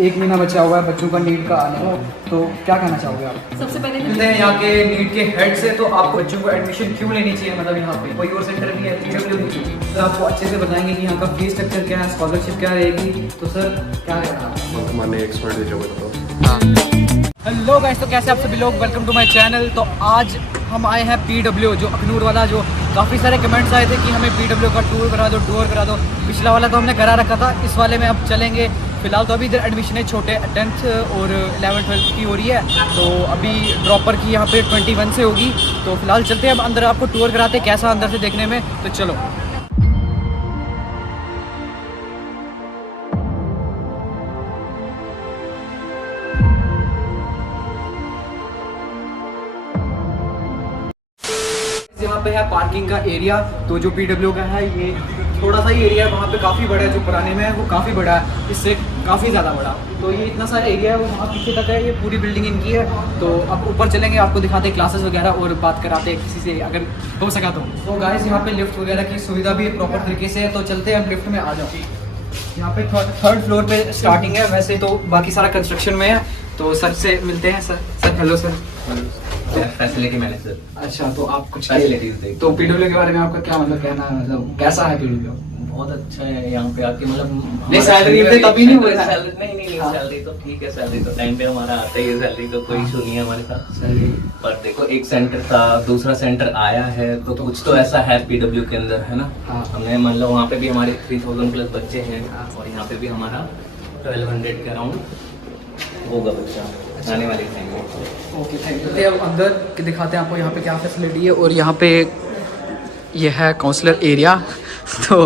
1 महीना बचा हुआ है बच्चों का नीट का आने को, तो क्या कहना चाहोगे आप? सबसे पहले मिलते हैं यहाँ के नीट के हेड से, तो आपको बच्चों को एडमिशन क्यों लेनी चाहिए, मतलब यहाँ पे कोई और सेंटर नहीं है, PW नहीं चाहिए। तो आपको अच्छे से बताएंगे कि यहाँ का फीस स्ट्रक्चर क्या है, स्कॉलरशिप क्या रहेगी। तो सर क्या कहना है? मैंने एक्सपर्ट जो बताओ। हेलो गाइस, तो कैसे आप सभी लोग, वेलकम टू माय चैनल। तो आज हम आए हैं PW जो अखनूर वाला, जो काफ़ी सारे कमेंट्स आए थे कि हमें PW का टूर करा दो। पिछला वाला तो हमने करा रखा था, इस वाले में अब चलेंगे। फिलहाल तो अभी इधर एडमिशन है छोटे 10th और 11th-12th की हो रही है, तो अभी ड्रॉपर की यहाँ पे 21 से होगी। तो फिलहाल चलते हैं अब अंदर, आपको टूर कराते हैं कैसा अंदर से देखने में, तो चलो। यहाँ पे है पार्किंग का एरिया, तो जो PW का है ये थोड़ा सा ही एरिया है, वहाँ पे काफ़ी बड़ा है, जो पुराने में है वो काफ़ी बड़ा है, इससे काफ़ी ज़्यादा बड़ा। तो ये इतना सारा एरिया है, वो वहाँ पीछे तक है, ये पूरी बिल्डिंग इनकी है। तो अब ऊपर चलेंगे, आपको दिखाते हैं क्लासेस वगैरह और बात कराते हैं किसी से अगर हो सका तो गाइस यहाँ पे लिफ्ट वगैरह की सुविधा भी प्रॉपर तरीके से है। तो चलते हैं, अब लिफ्ट में आ जाओ। यहाँ पे 3rd फ्लोर पे स्टार्टिंग है, वैसे तो बाकी सारा कंस्ट्रक्शन में है। तो सर से मिलते हैं। Sir hello sir. Facility manager. अच्छा, तो आप कुछ फैसिलिटीज देखते तो PW के बारे में आपका क्या मतलब कहना है, मतलब कैसा है PW? बहुत अच्छा है यहाँ पे आके, मतलब नहीं सैलरी पे तभी नहीं हुआ है। नहीं सैलरी तो ठीक है, सैलरी तो टाइम पे हमारा आता ही है, सैलरी तो कोई इशू नहीं है हमारे साथ। पर देखो, एक सेंटर था, दूसरा सेंटर आया है, तो कुछ तो ऐसा है PW के अंदर, है ना। हमने मतलब वहाँ पे भी हमारे 3000 प्लस बच्चे हैं, और यहाँ पे भी हमारा 1200 के अराउंड होगा बच्चा आने वाले टाइम में। Okay, thank you. अब अंदर के दिखाते हैं आपको यहाँ पे क्या फैसिलिटी है। और यहाँ पे ये है काउंसलर एरिया। तो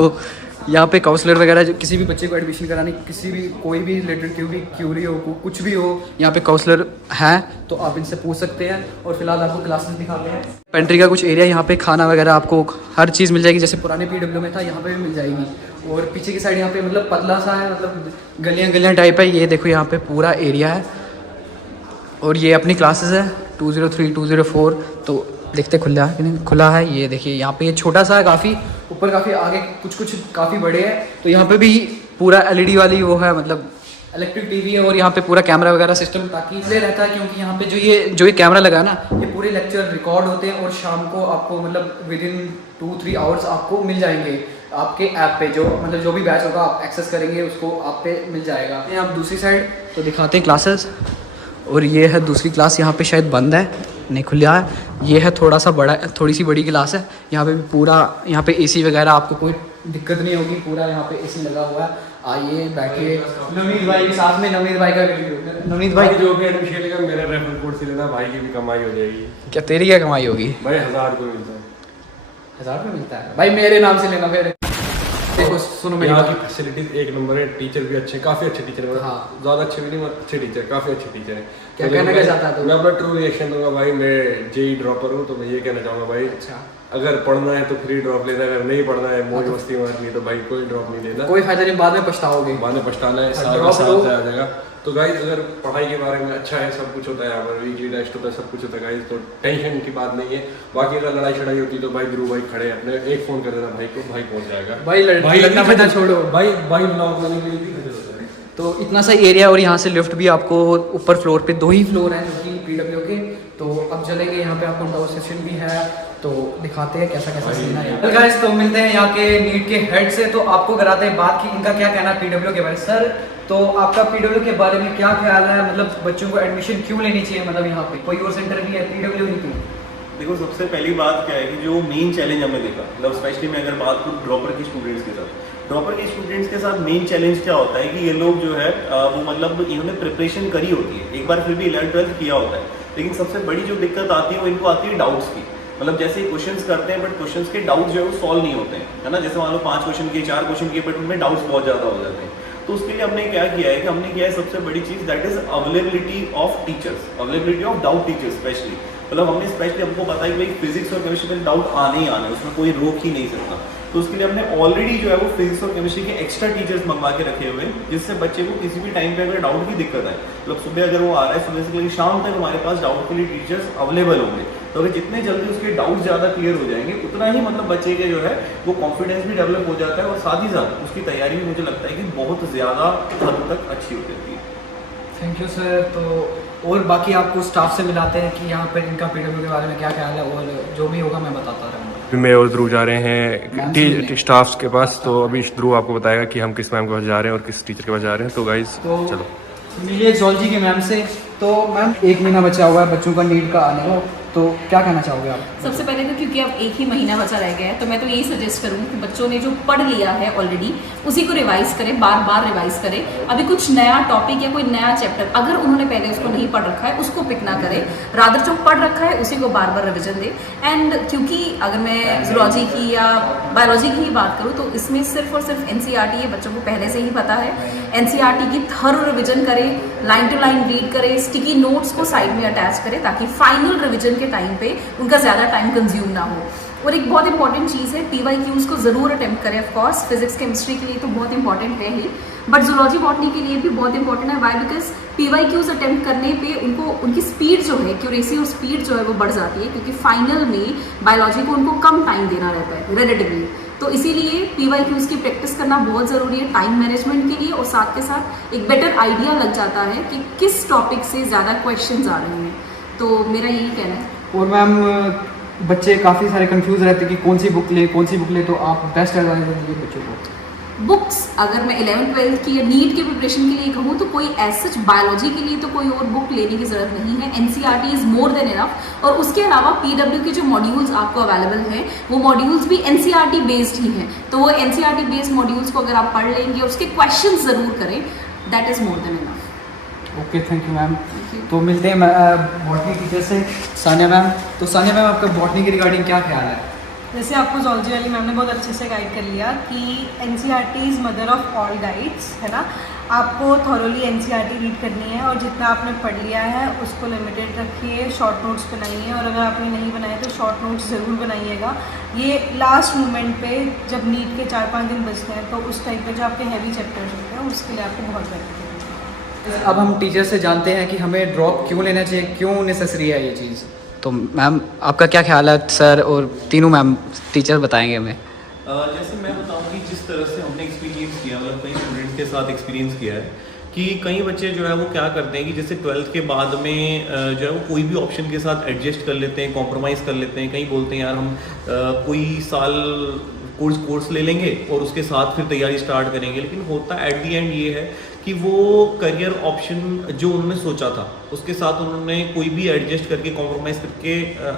यहाँ पे काउंसलर वगैरह जो किसी भी बच्चे को एडमिशन कराने, किसी भी कोई भी रिलेटेड की भी क्यूरी हो, कुछ भी हो, यहाँ पे काउंसलर है, तो आप इनसे पूछ सकते हैं। और फिलहाल आपको क्लासेस दिखाते हैं। पेंट्री का कुछ एरिया, यहाँ पे खाना वगैरह आपको हर चीज़ मिल जाएगी, जैसे पुराने PW में था, यहाँ पे भी मिल जाएगी। और पीछे की साइड यहाँ पे मतलब पतला सा है, मतलब गलियाँ टाइप है। ये देखो यहाँ पे पूरा एरिया है, और ये अपनी क्लासेस है 203, 204। तो देखते खुला है कि नहीं खुला है। ये देखिए यहाँ पे ये छोटा सा है काफ़ी, ऊपर काफ़ी आगे कुछ काफ़ी बड़े हैं। तो यहाँ पे भी पूरा LED वाली वो है, मतलब इलेक्ट्रिक TV है, और यहाँ पे पूरा कैमरा वगैरह सिस्टम ताकि इसलिए रहता है क्योंकि यहाँ पे जो ये कैमरा लगा है ना, ये पूरे लेक्चर रिकॉर्ड होते हैं, और शाम को आपको मतलब विदिन 2-3 आवर्स आपको मिल जाएंगे आपके ऐप पे। जो मतलब जो भी बैच होगा आप एक्सेस करेंगे उसको आप पे मिल जाएगा। आप दूसरी साइड तो दिखाते हैं क्लासेस, और ये है दूसरी क्लास, यहाँ पे शायद बंद है, नहीं खुला है। ये है थोड़ी सी बड़ी क्लास है। यहाँ पे भी पूरा यहाँ पे AC वगैरह, आपको कोई दिक्कत नहीं होगी, पूरा यहाँ पे AC लगा हुआ है। आइए बैठिए। नवनीत भाई के साथ में, नवनीत भाई का नवनीत भाई जो भी एडमिशन लेगा मेरा रेफरल कोड से लेना, भाई की भी कमाई हो जाएगी। क्या तेरी क्या कमाई होगी? भाई 1000 रुपये मिलता है। 1000 रुपये मिलता है भाई, मेरे नाम से लेना फिर। देखो सुनो मेरी यहाँ बात, की फैसिलिटीज एक नंबर है, टीचर भी अच्छे, काफ़ी अच्छे टीचर है। हाँ। ज़्यादा अच्छे भी नहीं, अच्छे टीचर, काफ़ी अच्छे टीचर है। क्या कहना क्या चाहता है? मैं अपना ट्रू रिएक्शन दूंगा भाई। मैं JEE ड्रॉपर हूँ, तो मैं ये कहना चाहूँगा भाई, अच्छा, अगर पढ़ना है तो फ्री ड्रॉप लेना है, अगर नहीं पढ़ना है मौज मस्ती मारनी है तो भाई कोई ड्रॉप नहीं लेना, कोई फायदा नहीं, बाद में पछताओगे, बाद में पछताना है, ड्रॉप लो। आ जाएगा। तो गाइस, अगर पढ़ाई के बारे में अच्छा है, सब कुछ होता है यहाँ पर, वीकली टेस्ट होता है, सब कुछ होता है गाइस, तो टेंशन की बात नहीं है। बाकी अगर लड़ाई शड़ाई होती तो भाई ध्रुव भाई खड़े हैं अपने, एक फ़ोन कर देना भाई को, भाई पहुँच जाएगा। भाई लड़ना मत छोड़ो भाई ब्लॉग बनाने के लिए भी खड़े होता है। तो इतना सा एरिया, और यहाँ से लिफ्ट भी आपको ऊपर फ्लोर पे 2 ही फ्लोर हैं जो कि PW के। तो अब चलेंगे, यहाँ पे आपको डाउन सेक्शन भी है, तो दिखाते हैं कैसा सीन है गाइस। तो मिलते हैं यहाँ के नीट के हेड से, तो आपको कराते हैं बात की इनका क्या कहना है PW के बारे में। सर, तो आपका PW के बारे में क्या ख्याल है, मतलब बच्चों को एडमिशन क्यों लेनी चाहिए, मतलब यहाँ पे कोई और सेंटर भी है, PW ही क्यों? देखो, सबसे पहली बात क्या है कि जो मेन चैलेंज हमने देखा, मतलब स्पेशली मैं अगर बात करूँ ड्रॉपर के स्टूडेंट्स के साथ मेन चैलेंज क्या होता है कि ये लोग जो है वो मतलब इन्होंने प्रिपरेशन करी होती है, एक बार फिर भी 11th-12th किया होता है, लेकिन सबसे बड़ी जो दिक्कत आती है वो इनको आती है डाउट्स की। मतलब जैसे ही क्वेश्चंस करते हैं, बट क्वेश्चंस के डाउट्स जो है वो सॉल्व नहीं होते हैं, है ना। जैसे मान लो 5 क्वेश्चन किए, 4 क्वेश्चन किए, बट उनमें डाउट्स बहुत ज़्यादा हो जाते हैं। तो उसके लिए हमने क्या किया है कि हमने किया है सबसे बड़ी चीज़, that is availability of teachers, availability of doubt teachers specially. मतलब हमने स्पेशली हमको पता है कि भाई फिजिक्स और केमिस्ट्री में डाउट आने ही आने, उसमें कोई रोक ही नहीं सकता। तो उसके लिए हमने ऑलरेडी जो है वो फिजिक्स और केमिस्ट्री के एक्स्ट्रा टीचर्स मंगवा के रखे हुए हैं, जिससे बच्चे को किसी भी टाइम पे अगर डाउट की दिक्कत है, मतलब सुबह अगर वो आ रहा है, सुबह से लेकर शाम तक हमारे पास डाउट के लिए टीचर्स अवेलेबल होंगे। तो अगर जितने जल्दी उसके डाउट ज़्यादा क्लियर हो जाएंगे, उतना ही मतलब बच्चे के जो है वो कॉन्फिडेंस भी डेवलप हो जाता है, और साथ ही साथ उसकी तैयारी भी मुझे लगता है कि बहुत ज़्यादा हद तक अच्छी हो जाती है। Thank you sir. तो और बाकी आपको स्टाफ से मिलाते हैं कि यहाँ पर इनका PW के बारे में क्या ख्याल है, और जो भी होगा मैं बताता रहूँगा। मैं और ध्रुव जा रहे मैम हैं से स्टाफ्स के पास, तो अभी ध्रुव आपको बताएगा कि हम किस मैम के पास जा रहे हैं और किस टीचर के पास जा रहे हैं। तो गाइज तो चलो मिलिए जूलॉजी के मैम से। तो मैम 1 महीना बचा हुआ है बच्चों का नीट का आने का, तो क्या कहना चाहोगे आप? सबसे पहले तो क्योंकि अब 1 ही महीना बचा रह गया है, तो मैं तो यही सजेस्ट करूँ कि बच्चों ने जो पढ़ लिया है ऑलरेडी उसी को रिवाइज करें, बार बार रिवाइज करें। अभी कुछ नया टॉपिक या कोई नया चैप्टर अगर उन्होंने पहले उसको नहीं पढ़ रखा है उसको पिक ना करें, रादर जो पढ़ रखा है उसी को बार बार रिविजन दें। एंड क्योंकि अगर मैं जूलॉजी की या बायोलॉजी की ही बात करूँ तो इसमें सिर्फ और सिर्फ NCERT ये बच्चों को पहले से ही पता है। NCERT की थरो रिविजन करें, लाइन टू लाइन रीड करें, स्टिकी नोट्स को साइड में अटैच करें ताकि फाइनल रिविजन के टाइम पे उनका ज़्यादा टाइम कंज्यूम ना हो। और एक बहुत इंपॉर्टेंट चीज़ है, PYQs को ज़रूर अटेम्प्ट करें। ऑफ कोर्स फिजिक्स केमिस्ट्री के लिए तो बहुत इंपॉर्टेंट है ही, बट जूलॉजी बॉटनी के लिए भी बहुत इंपॉर्टेंट है। वाई? बिकॉज PYQs अटेम्प्ट करने पे उनको उनकी स्पीड जो है, एक्यूरेसी और स्पीड जो है वो बढ़ जाती है, क्योंकि फाइनल में बायोलॉजी को उनको कम टाइम देना रहता है रिलेटिवली। तो इसीलिए PYQs की प्रैक्टिस करना बहुत ज़रूरी है टाइम मैनेजमेंट के लिए, और साथ के साथ एक बेटर आइडिया लग जाता है कि किस टॉपिक से ज़्यादा क्वेश्चन आ रहे हैं। तो मेरा यही कहना है। और मैम बच्चे काफ़ी सारे कंफ्यूज रहते हैं कि कौन सी बुक ले, तो आप बेस्ट एडवाइस दीजिए बच्चों को। बुक्स अगर मैं 11th-12th की या नीट के प्रिपरेशन के लिए कहूँ तो कोई सच बायोलॉजी के लिए तो कोई और बुक लेने की ज़रूरत नहीं है। NCERT is more than enough. और उसके अलावा PW के जो मॉड्यूल्स आपको अवेलेबल हैं वो मॉड्यूल्स भी NCERT बेस्ड ही हैं, तो वो NCERT बेस्ड मॉड्यूल्स को अगर आप पढ़ लेंगे और उसके क्वेश्चन ज़रूर करें, that is more than enough. Okay, thank you ma'am. तो मिलते हैं बॉटनी टीचर से, सानिया मैम। तो सानिया मैम, आपका बॉटनी के रिगार्डिंग क्या ख्याल है? जैसे आपको जूलॉजी वाली मैम ने बहुत अच्छे से गाइड कर लिया कि NCERT is mother of all guides, है ना। आपको थॉरोली NCERT रीड करनी है और जितना आपने पढ़ लिया है उसको लिमिटेड रखिए, शॉर्ट नोट्स बनाइए, और अगर आपने नहीं बनाए तो शॉर्ट नोट्स ज़रूर बनाइएगा। ये लास्ट मोमेंट पे जब नीट के 4-5 दिन बचते हैं तो उस टाइम पे जो आपके हैवी चैप्टर्स होते हैं उसके लिए आपको बहुत बेहतर है। अब हम टीचर से जानते हैं कि हमें ड्रॉप क्यों लेना चाहिए, क्यों नेसेसरी है ये चीज़। तो मैम आपका क्या ख्याल है? सर और तीनों मैम टीचर बताएंगे हमें। जैसे मैं बताऊं कि जिस तरह से हमने एक्सपीरियंस किया, मतलब कई स्टूडेंट्स के साथ एक्सपीरियंस किया है कि कई बच्चे जो है वो क्या करते हैं कि जैसे 12th के बाद में जो है वो कोई भी ऑप्शन के साथ एडजस्ट कर लेते हैं, कॉम्प्रोमाइज़ कर लेते हैं। कई बोलते हैं यार हम कोई साल कोर्स ले लेंगे और उसके साथ फिर तैयारी स्टार्ट करेंगे, लेकिन होता एट दी एंड ये है कि वो करियर ऑप्शन जो उन्होंने सोचा था उसके साथ उन्होंने कोई भी एडजस्ट करके कॉम्प्रोमाइज़ करके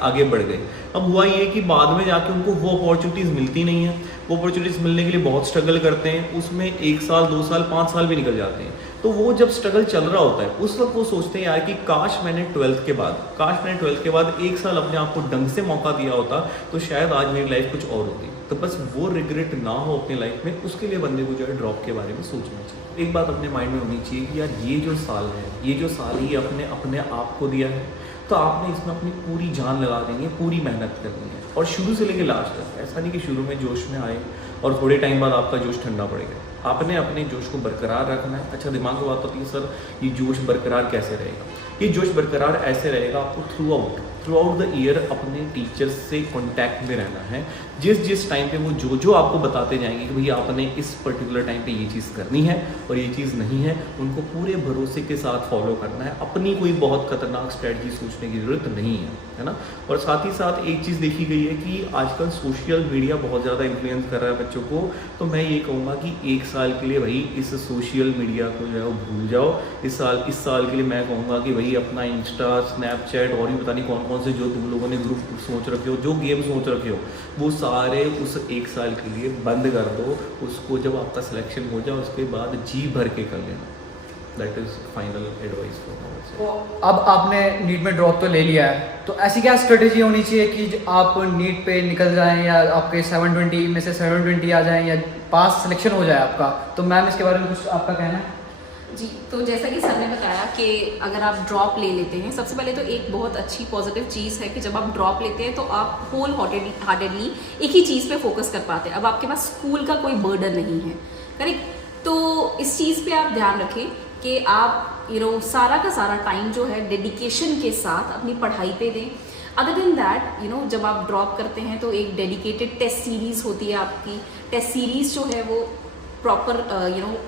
आगे बढ़ गए। अब हुआ ये कि बाद में जाके उनको वो अपॉर्चुनिटीज़ मिलती नहीं है, वो अपॉर्चुनिटीज़ मिलने के लिए बहुत स्ट्रगल करते हैं, उसमें 1 साल 2 साल 5 साल भी निकल जाते हैं। तो वो जब स्ट्रगल चल रहा होता है उस वक्त वो सोचते हैं यार कि काश मैंने 12th के बाद 1 साल अपने आप को ढंग से मौका दिया होता तो शायद आज मेरी लाइफ कुछ और होती। तो बस वो रिग्रेट ना हो अपनी लाइफ में, उसके लिए बंदे को जो है ड्रॉप के बारे में सोचना चाहिए। एक बात अपने माइंड में होनी चाहिए कि यार ये जो साल ही अपने आप को दिया है, तो आपने इसमें अपनी पूरी जान लगा देनी है, पूरी मेहनत करनी है, और शुरू से लेकर लास्ट तक। ऐसा नहीं कि शुरू में जोश में आए और थोड़े टाइम बाद आपका जोश ठंडा पड़ गया। आपने अपने जोश को बरकरार रखना है। अच्छा, दिमाग में बात होती है सर ये जोश बरकरार कैसे रहेगा? ये जोश बरकरार ऐसे रहेगा, आपको थ्रू आउट द ईयर अपने टीचर्स से कांटेक्ट में रहना है। जिस टाइम पे वो जो आपको बताते जाएंगे कि भैया आपने इस पर्टिकुलर टाइम पे ये चीज़ करनी है और ये चीज़ नहीं है, उनको पूरे भरोसे के साथ फॉलो करना है। अपनी कोई बहुत खतरनाक स्ट्रेटजी सोचने की ज़रूरत नहीं है ना। और साथ ही साथ एक चीज़ देखी गई है कि आजकल सोशल मीडिया बहुत ज़्यादा इन्फ्लुएंस कर रहा है बच्चों को। तो मैं ये कहूँगा कि 1 साल के लिए भाई इस सोशल मीडिया को जो है वो भूल जाओ। इस साल के लिए मैं कहूँगा कि भाई अपना इंस्टा, स्नैपचैट और भी पता नहीं कौन कौन से जो तुम लोगों ने ग्रुप सोच रखे हो, जो गेम सोच रखे हो, वो सारे उस 1 साल के लिए बंद कर दो। उसको जब आपका सिलेक्शन हो जाए उसके बाद जी भर के कर लेना। That is final advice for now. तो अब आपने नीट में ड्रॉप तो ले लिया है, तो ऐसी क्या स्ट्रेटेजी होनी चाहिए कि आप नीट पे निकल जाएं या आपके 720 में से 720 आ जाएं या पास सिलेक्शन हो जाए आपका? तो मैम इसके बारे में कुछ आपका कहना है? जी, तो जैसा कि सर ने बताया कि अगर आप ड्रॉप ले लेते हैं, सबसे पहले तो एक बहुत अच्छी पॉजिटिव चीज़ है कि जब आप ड्रॉप लेते हैं तो आप होल हार्टेडली एक ही चीज़ पे फोकस कर पाते हैं। अब आपके पास स्कूल का कोई बर्डन नहीं है, करेक्ट? तो इस चीज़ पे आप ध्यान रखें कि आप सारा का सारा टाइम जो है डेडिकेशन के साथ अपनी पढ़ाई पे दें। अदर देन दैट जब आप ड्रॉप करते हैं तो एक डेडिकेटेड टेस्ट सीरीज़ होती है आपकी। टेस्ट सीरीज़ जो है वो प्रॉपर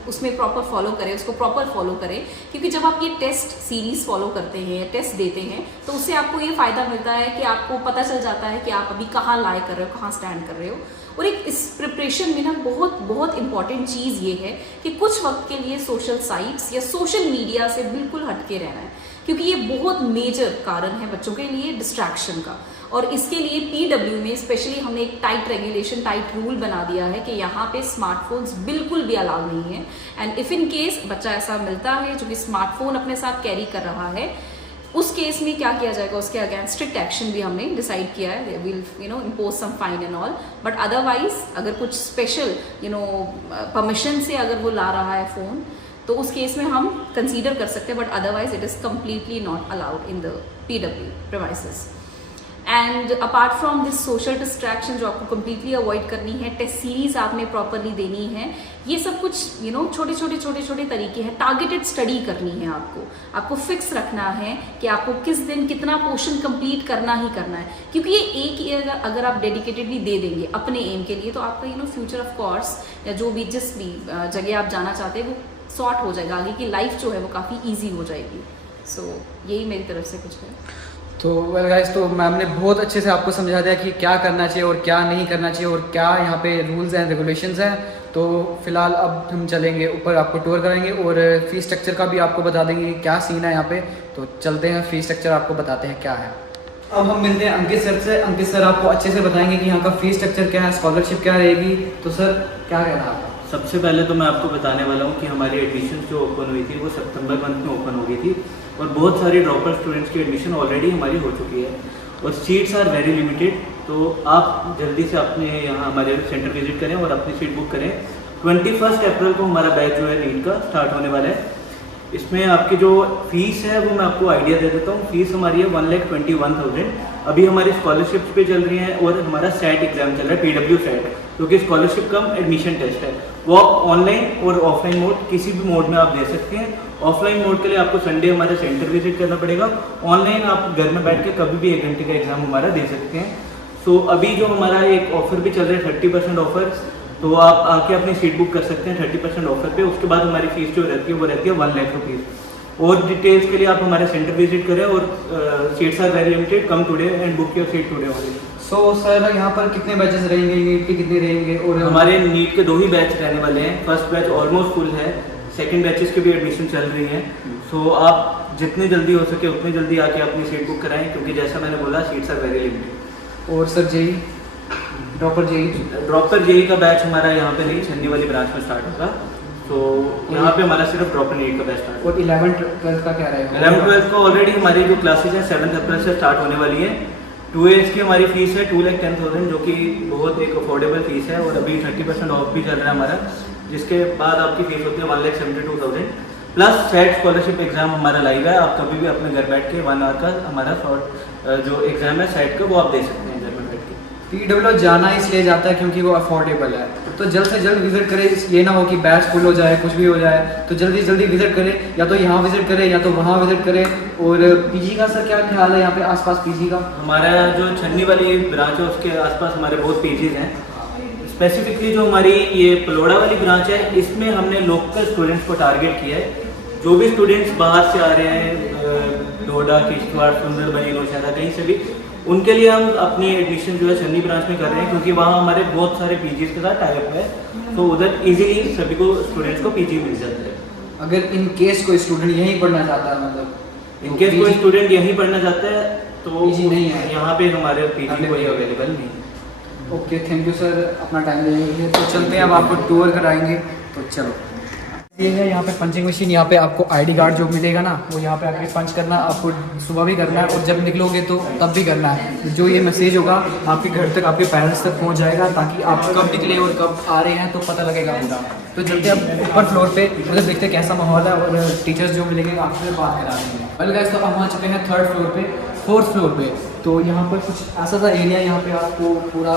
उसमें प्रॉपर फॉलो करें, उसको प्रॉपर फॉलो करें, क्योंकि जब आप ये टेस्ट सीरीज फॉलो करते हैं, टेस्ट देते हैं, तो उससे आपको ये फ़ायदा मिलता है कि आपको पता चल जाता है कि आप अभी कहाँ लाए कर रहे हो, कहाँ स्टैंड कर रहे हो। और एक इस प्रिपरेशन में ना बहुत बहुत इंपॉर्टेंट चीज़ ये है कि कुछ वक्त के लिए सोशल साइट्स या सोशल मीडिया से बिल्कुल हटके रहना है, क्योंकि ये बहुत मेजर कारण है बच्चों के लिए डिस्ट्रैक्शन का। और इसके लिए PW में स्पेशली हमने एक टाइट रेगुलेशन, टाइट रूल बना दिया है कि यहाँ पे स्मार्टफोन्स बिल्कुल भी अलाउड नहीं है। एंड इफ़ इन केस बच्चा ऐसा मिलता है जो कि स्मार्टफोन अपने साथ कैरी कर रहा है, उस केस में क्या किया जाएगा, उसके अगेंस्ट स्ट्रिक्ट एक्शन भी हमने डिसाइड किया है, will impose some fine and all. But otherwise अगर कुछ स्पेशल परमिशन से अगर वो ला रहा है फ़ोन, तो उस केस में हम कंसीडर कर सकते हैं, but otherwise it is completely not allowed in the PW premises. And apart from this social distraction जो आपको कम्प्लीटली अवॉइड करनी है, टेस्ट सीरीज आपने प्रॉपरली देनी है, ये सब कुछ छोटे छोटे तरीके हैं। टारगेटेड स्टडी करनी है आपको फिक्स रखना है कि आपको किस दिन कितना पोर्शन कंप्लीट करना ही करना है, क्योंकि ये एक ही अगर आप डेडिकेटेडली दे देंगे अपने एम के लिए, तो आपका फ्यूचर ऑफ कोर्स या जो भी जिस भी जगह आप जाना चाहते हैं वो सॉर्ट हो जाएगा, आगे की लाइफ जो है वो काफ़ी ईजी हो जाएगी। सो यही मेरी तरफ से कुछ है। तो वेल गाइस, तो मैम ने बहुत अच्छे से आपको समझा दिया कि क्या करना चाहिए और क्या नहीं करना चाहिए और क्या यहाँ पे रूल्स एंड रेगुलेशंस हैं। तो फिलहाल अब हम चलेंगे ऊपर, आपको टूर कराएंगे और फीस स्ट्रक्चर का भी आपको बता देंगे कि क्या सीन है यहाँ पे। तो चलते हैं, फीस स्ट्रक्चर आपको बताते हैं क्या है। अब हम मिलते हैं अंकित सर से। अंकित सर आपको अच्छे से बताएंगे कि यहाँ का फीस स्ट्रक्चर क्या है, स्कॉलरशिप क्या रहेगी। तो सर क्या कहना है आपका? सबसे पहले तो मैं आपको बताने वाला हूँ कि हमारी एडमिशन जो ओपन हुई थी वो सितंबर मंथ में ओपन हो गई थी और बहुत सारे ड्रॉपर स्टूडेंट्स की एडमिशन ऑलरेडी हमारी हो चुकी है और सीट्स आर वेरी लिमिटेड। तो आप जल्दी से अपने यहाँ हमारे सेंटर विजिट करें और अपनी सीट बुक करें। 21 अप्रैल को हमारा बैच जो है नीट का स्टार्ट होने वाला है। इसमें आपकी जो फीस है वो मैं आपको आइडिया दे देता हूँ। फीस हमारी है 1,21,000। अभी हमारी स्कॉलरशिप पे चल रही है और हमारा सेट एग्जाम चल रहा है, PW सेट, क्योंकि स्कॉलरशिप कम एडमिशन टेस्ट है। वो आप ऑनलाइन और ऑफलाइन मोड किसी भी मोड में आप दे सकते हैं। ऑफलाइन मोड के लिए आपको संडे हमारे सेंटर विजिट करना पड़ेगा। ऑनलाइन आप घर में बैठ के कभी भी 1 घंटे का एग्जाम हमारा दे सकते हैं। सो अभी जो हमारा एक ऑफर भी चल रहा है 30% ऑफर, तो आप आके अपनी सीट बुक कर सकते हैं 30% ऑफर पे। उसके बाद हमारी फीस जो रहती है वो रहती है 1 लाख रुपीज़। और डिटेल्स के लिए आप हमारे सेंटर विजिट करें और seats are very limited, come today and book your seat today only. So sir यहाँ पर कितने बैचेस रहेंगे, नीट के कितने रहेंगे? और हमारे नीट के 2 ही बैच रहने वाले हैं। फर्स्ट बैच ऑलमोस्ट फुल है, सेकंड बैचेस की भी एडमिशन चल रही है। सो आप जितने जल्दी हो सके उतनी जल्दी आके अपनी सीट बुक कराएं, क्योंकि जैसा मैंने बोला सीट्स आर वेरी लिमिटेड। और सर जेई, ड्रॉपर जेई का बैच हमारा यहाँ पे नहीं, छन्नी वाली ब्रांच में स्टार्ट होगा। तो यहाँ पे हमारा सिर्फ ड्रॉपर जेई का बैच स्टार्ट। और 11th-12th का क्या रहेगा? 11th-12th का ऑलरेडी हमारी जो क्लासेज है 7 अप्रैल से स्टार्ट होने वाली है। 2 इयर्स की हमारी फीस है 2,10,000, जो कि बहुत एक अफोर्डेबल फीस है। और अभी 30% ऑफ भी चल रहा है हमारा, जिसके बाद आपकी फीस होती है 1,72,000 प्लस सेट स्कॉलरशिप एग्जाम हमारा लाइव है। आप कभी भी अपने घर बैठ के 1 आवर का हमारा जो एग्जाम है सेट का वो आप दे सकते हैं घर में बैठ के। PW जाना इसलिए जाता है क्योंकि वो अफोर्डेबल है। तो जल्द से जल्द विजिट करें, ये ना हो कि बैच फुल हो जाए, कुछ भी हो जाए। तो जल्दी जल्दी विजिट करें, या तो यहाँ विजिट करें या तो वहाँ विजिट करें। और PG का सर क्या ख्याल है यहाँ पे आसपास PG का? हमारा जो छन्नी वाली ब्रांच है उसके आसपास हमारे बहुत PGs हैं। स्पेसिफिकली जो हमारी ये पलोड़ा वाली ब्रांच है, इसमें हमने लोकल स्टूडेंट्स को टारगेट किया है। जो भी स्टूडेंट्स बाहर से आ रहे हैं, डोडा, किश्तवाड़, सुंदरबनी, नौशहरा, कहीं से भी, उनके लिए हम अपनी एडमिशन जो है छन्नी ब्रांच में कर रहे हैं, क्योंकि वहाँ हमारे बहुत सारे PGs के साथ टाइप है। तो उधर इजीली सभी को स्टूडेंट्स को PG मिल जाता है। अगर इन केस कोई स्टूडेंट यहीं पढ़ना चाहता है, मतलब इन केस कोई स्टूडेंट यहीं पढ़ना चाहता है तो PG नहीं है यहाँ पे हमारे PG कोई अवेलेबल नहीं है। ओके, थैंक यू सर अपना टाइम देने के लिए। तो चलते हैं, अब आपको टूर कराएंगे। तो चलो, ये है यहाँ पे पंचिंग मशीन। यहाँ पे आपको ID कार्ड जो मिलेगा ना, वो यहाँ पे आके पंच करना। आपको सुबह भी करना है और जब निकलोगे तो तब भी करना है। जो ये मैसेज होगा आपके घर तक, आपके पेरेंट्स तक पहुँच जाएगा, ताकि आप कब निकले और कब आ रहे हैं तो पता लगेगा पूरा। तो चलते हैं ऊपर फ्लोर पे, मतलब देखते हैं कैसा माहौल है और टीचर्स जो मिलेंगे आपसे बात करा देंगे। वेल गाइस, तो हम आ चुके हैं 3rd फ्लोर पे, 4th फ्लोर पे। तो यहाँ पर कुछ ऐसा सा एरिया, यहाँ पे आपको पूरा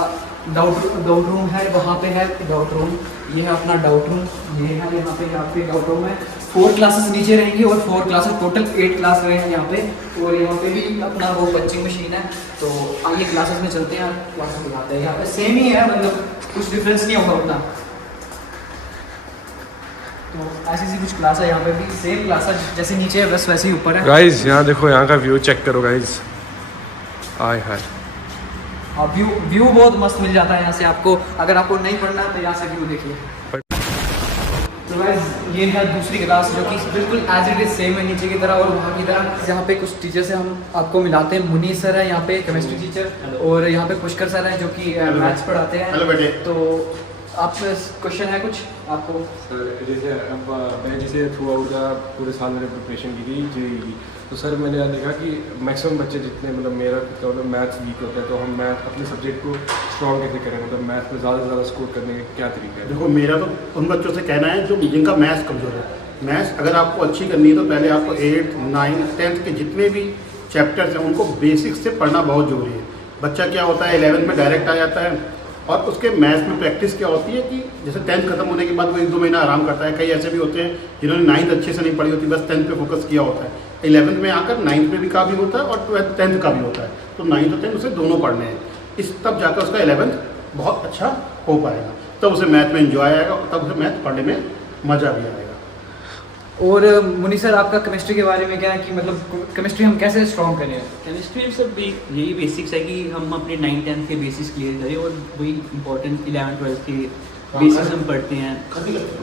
डाउट रूम है, वहाँ पे है डाउट रूम। ये है अपना डाउट रूम, ये है यहाँ पे डाउट रूम है। 4 क्लासेस नीचे रहेंगी और 4 क्लासेस, टोटल 8 क्लास रहे हैं यहाँ पे। और यहाँ पे भी अपना वो पंचिंग मशीन है। तो आइए क्लासेस में चलते हैं, क्लासेस दिखाते हैं। यहाँ पे सेम ही है, मतलब कुछ डिफरेंस नहीं होगा उतना। तो ऐसी सी कुछ क्लास है यहाँ पे भी, सेम क्लास है जैसे नीचे है बस वैसे ही ऊपर है। गाइस यहाँ देखो, यहाँ का व्यू चेक करो गाइस, आय हाय। और व्यू बहुत मस्त मिल जाता है यहाँ से आपको। अगर आपको नहीं पढ़ना तो यहाँ से व्यू देखिए। तो गाइस ये है दूसरी क्लास जो कि बिल्कुल एज इट इज सेम है नीचे की तरह और वहाँ की तरह। यहाँ पे कुछ टीचर से हम आपको मिलाते हैं। मुनीर सर है यहाँ पे केमिस्ट्री टीचर, और यहाँ पे पुष्कर सर हैं जो कि मैथ्स पढ़ाते हैं। हेलो बेटे। तो आप क्वेश्चन है कुछ आपको? सर जैसे अब मैं जैसे थ्रू आउट का पूरे साल मैंने प्रिपरेशन की थी जेईई की, तो सर मैंने देखा कि मैक्सिमम बच्चे जितने मतलब मेरा खुद का मतलब मैथ्स वीक होता है, तो हम मैथ अपने सब्जेक्ट को स्ट्रॉन्ग कैसे करें, मतलब मैथ में ज़्यादा से ज़्यादा स्कोर करने का क्या तरीका है? देखो मेरा तो उन बच्चों से कहना है जो जिनका मैथ्स कमज़ोर है। मैथ्स अगर आपको अच्छी करनी है तो पहले आपको 8, 9, 10th के जितने भी चैप्टर्स हैं उनको बेसिक्स से पढ़ना बहुत ज़रूरी है। बच्चा क्या होता है 11th में डायरेक्ट आ जाता है, और उसके मैथ्स में प्रैक्टिस क्या होती है कि जैसे 10th खत्म होने के बाद वो 1-2 महीना आराम करता है। कई ऐसे भी होते हैं जिन्होंने 9th अच्छे से नहीं पढ़ी होती, बस 10th पे फोकस किया होता है। 11th में आकर 9th में भी का भी होता है और 10th का भी होता है, तो 9th और 10th उसे दोनों पढ़ने हैं। इस तब जाकर उसका 11th बहुत अच्छा हो पाएगा, तब उसे मैथ में एंजॉय आएगा, तब उसे मैथ पढ़ने में मज़ा भी आएगा। और मुनीर सर आपका केमिस्ट्री के बारे में क्या है कि मतलब केमिस्ट्री हम कैसे स्ट्रॉन्ग करें? केमिस्ट्री में सब यही बेसिक्स है कि हम अपने 9-10 के बेसिस क्लियर करें, और वही इंपॉर्टेंट 11-12 के बेसिस हम पढ़ते हैं।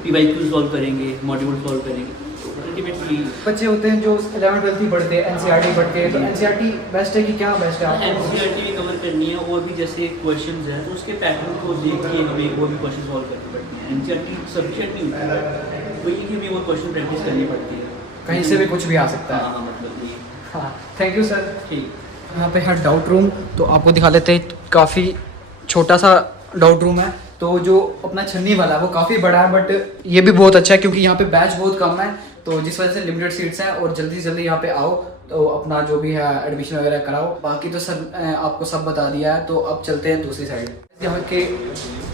PYQ सॉल्व करेंगे, मॉड्यूल सॉल्व करेंगे, तो अल्टीमेटली बच्चे होते हैं जो 11th-12th ही पढ़ते हैं, NCERT पढ़ते हैं, तो NCERT बेस्ट है कि क्या बेस्ट है आपको? NCERT भी कवर करनी है, और भी जैसे क्वेश्चंस हैं तो उसके पैटर्न को देख के हमें वो भी क्वेश्चन सॉल्व करनी पड़ती है। NCERT सफिशिएंट नहीं होती है, वही कि हमें वो क्वेश्चन प्रैक्टिस करनी पड़ती है। कहीं से भी कुछ भी आ सकता है। हाँ, मतलब ये। हाँ, थैंक यू सर। ठीक। यहाँ पे है डाउट रूम, तो आपको दिखा लेते हैं। काफ़ी छोटा सा डाउट रूम है, तो जो अपना छन्नी वाला है वो काफ़ी बड़ा है, बट ये भी बहुत अच्छा है क्योंकि यहाँ पे बैच बहुत कम है, तो जिस वजह से लिमिटेड सीट्स हैं। और जल्दी से जल्दी यहाँ पे आओ तो अपना जो भी है एडमिशन वगैरह कराओ। बाकी तो सर आपको सब बता दिया है, तो अब चलते हैं दूसरी साइड। यहाँ के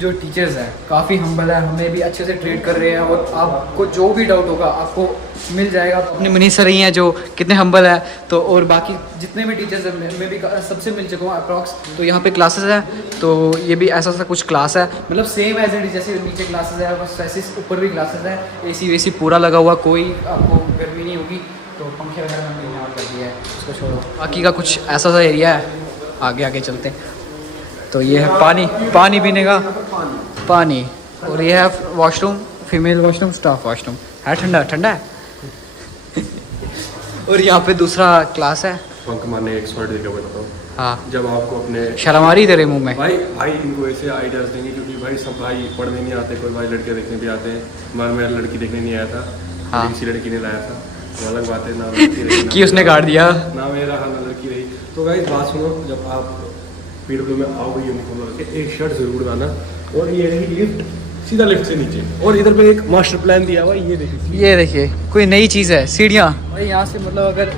जो टीचर्स हैं काफ़ी हम्बल है, हमें भी अच्छे से ट्रीट कर रहे हैं, और आपको जो भी डाउट होगा आपको मिल जाएगा। अपने मनीष सर ही हैं जो कितने हम्बल है, तो और बाकी जितने भी टीचर्स हैं मैं भी सबसे मिल चुका हूँ अप्रॉक्स। तो यहाँ पे क्लासेस है, तो ये भी ऐसा सा कुछ क्लास है, मतलब सेम एज इट जैसे नीचे क्लासेस है बस वैसे ऊपर भी क्लासेस है। AC वेसी पूरा लगा हुआ, कोई आपको गर्मी नहीं होगी। तो पंखे वगैरह हमने यहाँ कर दिया है, उसको छोड़ो। बाकी का कुछ ऐसा सा एरिया है, आगे आगे चलते हैं। तो ये है पानी पीने का पानी, और ये है washroom, female washroom, staff washroom है। ठंडा है। और यहाँ पे दूसरा क्लास है। बंक मारने एक शॉर्ट का बताता हूँ। हाँ, जब आपको अपने शर्म आ रही तेरे मुंह में? भाई इनको ऐसे आइडियाज देंगे, क्योंकि भाई सब भाई पढ़ने नहीं आते, कोई भाई लड़के देखने भी आते हैं। मेरा लड़की देखने नहीं आया था। हाँ। किसी लड़की ने लाया था, तो अलग बात है ना। लड़की रही, कि उसने काट दिया ना मेरा, हाँ ना लड़की रही। तो भाई बात सुनो, जब आप PW में आओगे यूनिफॉर्म लगा के एक शर्ट जरूर लाना, और ये रही लिफ्ट, सीधा लिफ्ट से नीचे, और इधर पे एक मास्टर प्लान दिया हुआ है, ये देखिए कोई नई चीज़ है, सीढ़ियाँ। भाई यहाँ से मतलब अगर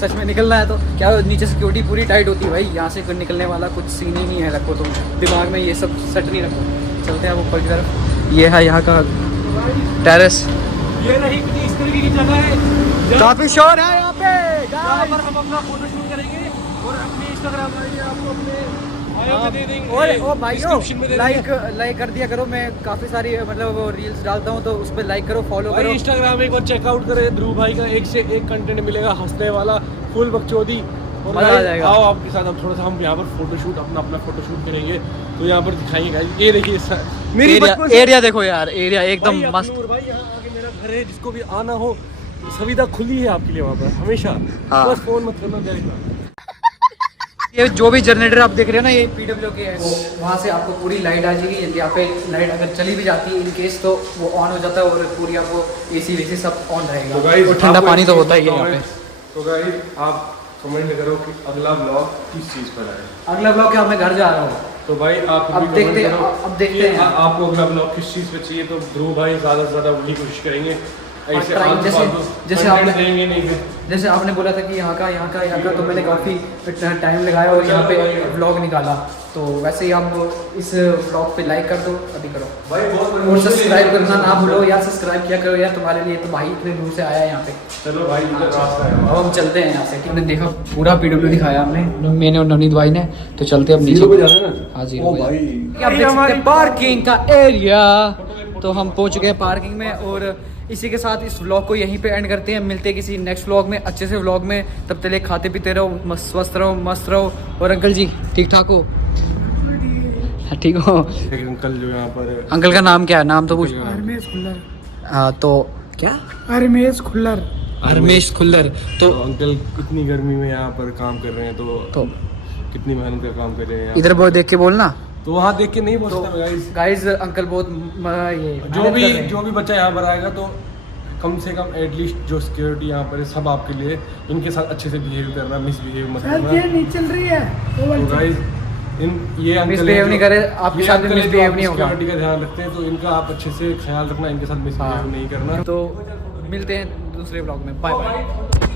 सच में निकलना है तो क्या नीचे सिक्योरिटी पूरी टाइट होती है भाई, यहाँ से कोई निकलने वाला कुछ सीन ही नहीं है। रखो तो दिमाग में ये सब सेट नहीं रखो। चलते हैं ऊपर की तरफ। ये है यहाँ का टेरेस। ये नहीं इस तरीके की जगह है, काफ़ी शोर है यहाँ पे, जहाँ पर हम अपना फोटो शूट करेंगे, और अपने इंस्टाग्राम आईडी आपको अपने bio में दे देंगे। और ओ भाइयों description में दे देंगे। लाइक कर दिया करो। मैं काफ़ी सारी मतलब रील्स डालता हूँ, तो उस पर लाइक करो, फॉलो भाई करो। इंस्टाग्राम एक बार चेकआउट करें, ध्रुव भाई का एक से एक कंटेंट मिलेगा, हंसने वाला, फुल बकचोदी, और मजा आ जाएगा। आओ आपके साथ हम थोड़ा सा हम यहाँ पर फोटोशूट अपना फोटोशूट करेंगे, तो यहाँ पर दिखाएंगे guys। ये देखिए मेरी बचपन से- एरिया देखो यार, एरिया एकदम भाई, मस्त। अब्दुल भाई यहाँ आगे मेरा घर है, जिसको भी आना हो सुविधा खुली है आपके लिए वहाँ पर हमेशा। हाँ। बस फोन मत करना जाएगा। ये जो भी जनरेटर आप देख रहे हो ना, ये PW के है, तो वहाँ से आपको पूरी लाइट आ जाएगी। यदि यहाँ पे लाइट अगर चली भी जाती है इन केस, तो वो ऑन हो जाता है, और पूरी आपको AC वेसी सब ऑन रहेगा। और ठंडा पानी तो होता ही है यहाँ पे। तो गाइस आप कमेंट करो कि अगला ब्लॉग किस चीज़ पर आए। अगला ब्लॉग क्या, मैं घर जा रहा हूँ, तो भाई आप अब भी comment देखते करो अब देखते कि हैं। आपको अगला ब्लॉग किस चीज़ पे चाहिए, तो ध्रुव भाई ज़्यादा से ज़्यादा वही कोशिश करेंगे। ऐसे try- आलतू जैसे- फालतू जैसे content आपने- देंगे नहीं फिर। जैसे आपने बोला था कि यहाँ का, तो मैंने काफ़ी टाइम लगाया और यहाँ पे व्लॉग निकाला। तो वैसे ही आप इस व्लॉग पे लाइक कर दो, अभी करो। भाई बहुत और सब्सक्राइब करना ना भूलो यार, सब्सक्राइब किया करो यार, तुम्हारे लिए तो भाई इतने दूर से आया है यहाँ पे। चलो भाई इधर रास्ता है। अब हम चलते हैं यहाँ से। हमने देखा पूरा PW दिखाया हमने, मैंने और नवनीत भाई ने। तो चलते हैं अब नीचे। जीरो पे जाना है ना? हाँ, जीरो ओ पे भाई आप देख सकते हैं पार्किंग का एरिया। तो हम पहुंच चुके हैं पार्किंग में और इसी के साथ इस व्लॉग को यहीं पे एंड करते हैं। मिलते हैं किसी नेक्स्ट व्लॉग में, अच्छे से व्लॉग में। तब तक खाते पीते रहो, स्वस्थ रहो, मस्त रहो। और अंकल जी ठीक ठाक हो? हाँ, ठीक हो? एक अंकल जो यहाँ पर, अंकल का नाम क्या है? नाम तो पूछ। रमेश खुल्लर। हाँ तो क्या? रमेश खुल्लर। रमेश खुल्लर। तो तो अंकल इतनी गर्मी में यहाँ पर काम कर रहे हैं, तो कितनी मेहनत का काम कर रहे हैं। इधर बहुत देख के बोलना। तो वहाँ देख के नहीं बोल सकता गाइस। गाइस अंकल बहुत ये जो भी बच्चा यहाँ पर आएगा तो कम से कम एटलीस्ट जो सिक्योरिटी यहाँ पर है सब आपके लिए, इनके साथ अच्छे से बिहेव करना, मिसबिहेव मत करना। नहीं चल रही है तो गाइस ये अंकल मिसबिहेव नहीं करे, आपके साथ भी मिसबिहेव नहीं होगा। सिक्योरिटी का ध्यान रखते हैं, तो इनका आप अच्छे से ख्याल रखना, इनके साथ मिसबिहेव नहीं करना। तो मिलते हैं दूसरे ब्लॉग में। Bye bye.